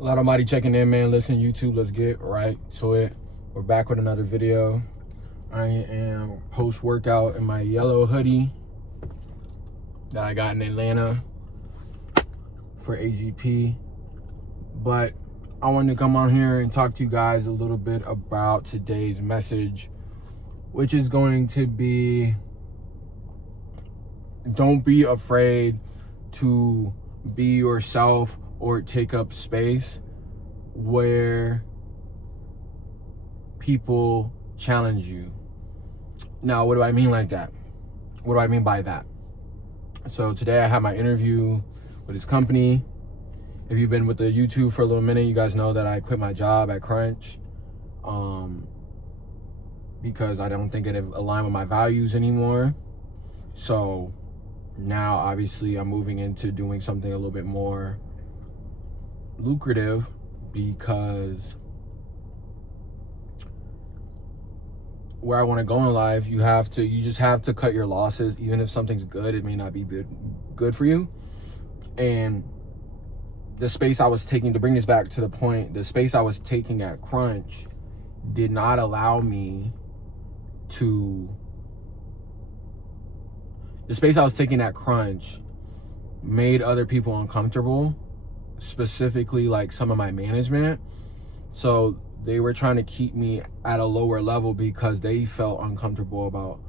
A lot of mighty checking in, man. Listen, YouTube, let's get right to it. We're back with another video. I am post-workout in my yellow hoodie that I got in Atlanta for AGP. But I wanted to come on here and talk to you guys a little bit about today's message, which is going to be, don't be afraid to be yourself or take up space where people challenge you. Now, what do I mean like that? What do I mean by that? So today I have my interview with this company. If you've been with the YouTube for a little minute, you guys know that I quit my job at Crunch because I don't think it aligned with my values anymore. So now obviously I'm moving into doing something a little bit more lucrative, because where I want to go in life, you just have to cut your losses. Even if something's good, it may not be good for you. And the space I was taking, to bring this back to the point, the space I was taking at Crunch did not allow me to, the space I was taking at Crunch made other people uncomfortable, specifically like some of my management. So they were trying to keep me at a lower level because they felt uncomfortable about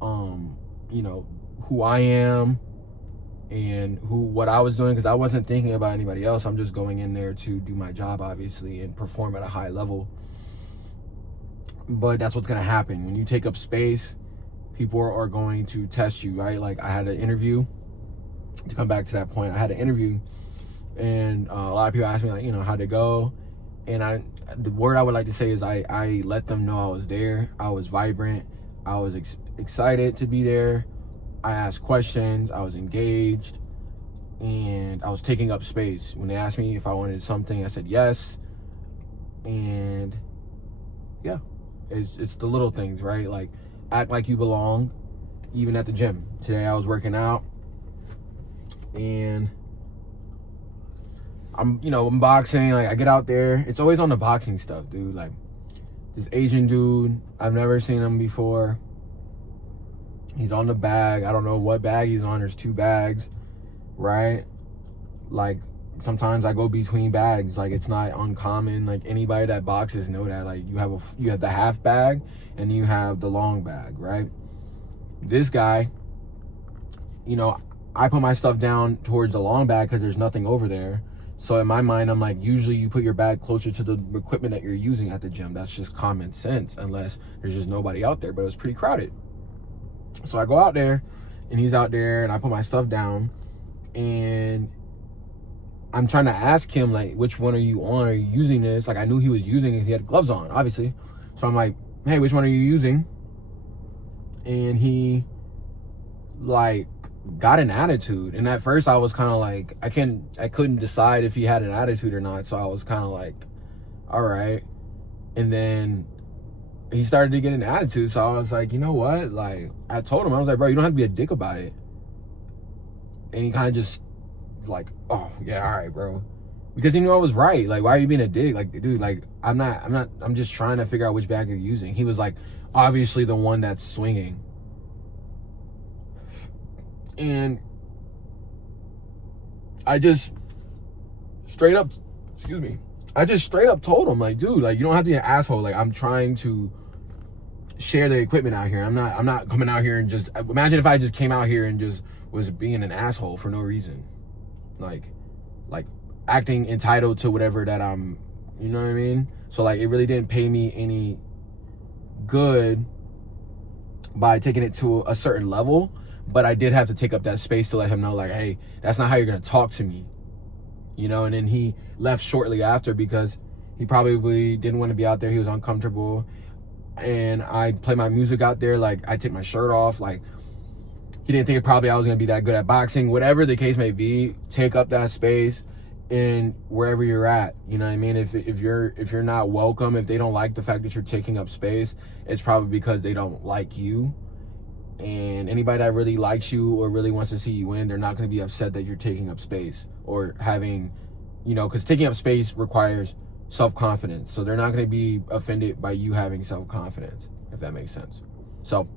who I am and what I was doing, because I wasn't thinking about anybody else. I'm just going in there to do my job, obviously, and perform at a high level. But that's what's going to happen when you take up space. People are going to test you, right? Like, I had an interview, to come back to that point, I had an interview, and a lot of people asked me, like, how'd it go? And the word I would like to say is I let them know I was there. I was vibrant. I was excited to be there. I asked questions. I was engaged, and I was taking up space. When they asked me if I wanted something, I said yes. And yeah, it's the little things, right? Like, act like you belong, even at the gym. Today I was working out, and I'm boxing. Like, I get out there, it's always on the boxing stuff, dude. Like, this Asian dude, I've never seen him before. He's on the bag. I don't know what bag he's on. There's 2 bags, right? Like, sometimes I go between bags. Like, it's not uncommon. Like, anybody that boxes know that. Like, you have the half bag and you have the long bag, right? This guy, I put my stuff down towards the long bag because there's nothing over there. So in my mind, I'm like, usually you put your bag closer to the equipment that you're using at the gym. That's just common sense, unless there's just nobody out there. But it was pretty crowded. So I go out there, and he's out there, and I put my stuff down, and I'm trying to ask him, like, which one are you on? Are you using this? Like, I knew he was using it. He had gloves on, obviously. So I'm like, hey, which one are you using? And he, like, got an attitude. And at first I was kind of like, I couldn't decide if he had an attitude or not. So I was kind of like, all right. And then he started to get an attitude. So I was like, you know what? Like, I told him, I was like, bro, you don't have to be a dick about it. And he kind of just like, oh yeah, all right, bro. Because he knew I was right. Like, why are you being a dick? Like, dude, like, I'm just trying to figure out which bag you're using. He was like, obviously the one that's swinging. And I just straight up told him, like, dude, like, you don't have to be an asshole. Like, I'm trying to share the equipment out here. I'm not coming out here and just, imagine if I just came out here and just was being an asshole for no reason. Like acting entitled to whatever that I'm, you know what I mean? So, like, it really didn't pay me any good by taking it to a certain level. But I did have to take up that space to let him know, like, hey, that's not how you're going to talk to me. And then he left shortly after because he probably didn't want to be out there. He was uncomfortable. And I play my music out there. Like, I take my shirt off. Like, he didn't think probably I was going to be that good at boxing. Whatever the case may be, take up that space in wherever you're at. You know what I mean? If you're not welcome, if they don't like the fact that you're taking up space, it's probably because they don't like you. And anybody that really likes you or really wants to see you win, they're not going to be upset that you're taking up space or having you know, because taking up space requires self-confidence. So they're not going to be offended by you having self-confidence, if that makes sense. So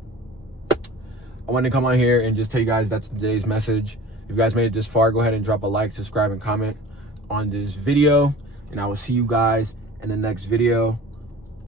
I wanted to come on here and just tell you guys that's today's message. If you guys made it this far, go ahead and drop a like, subscribe, and comment on this video. And I will see you guys in the next video.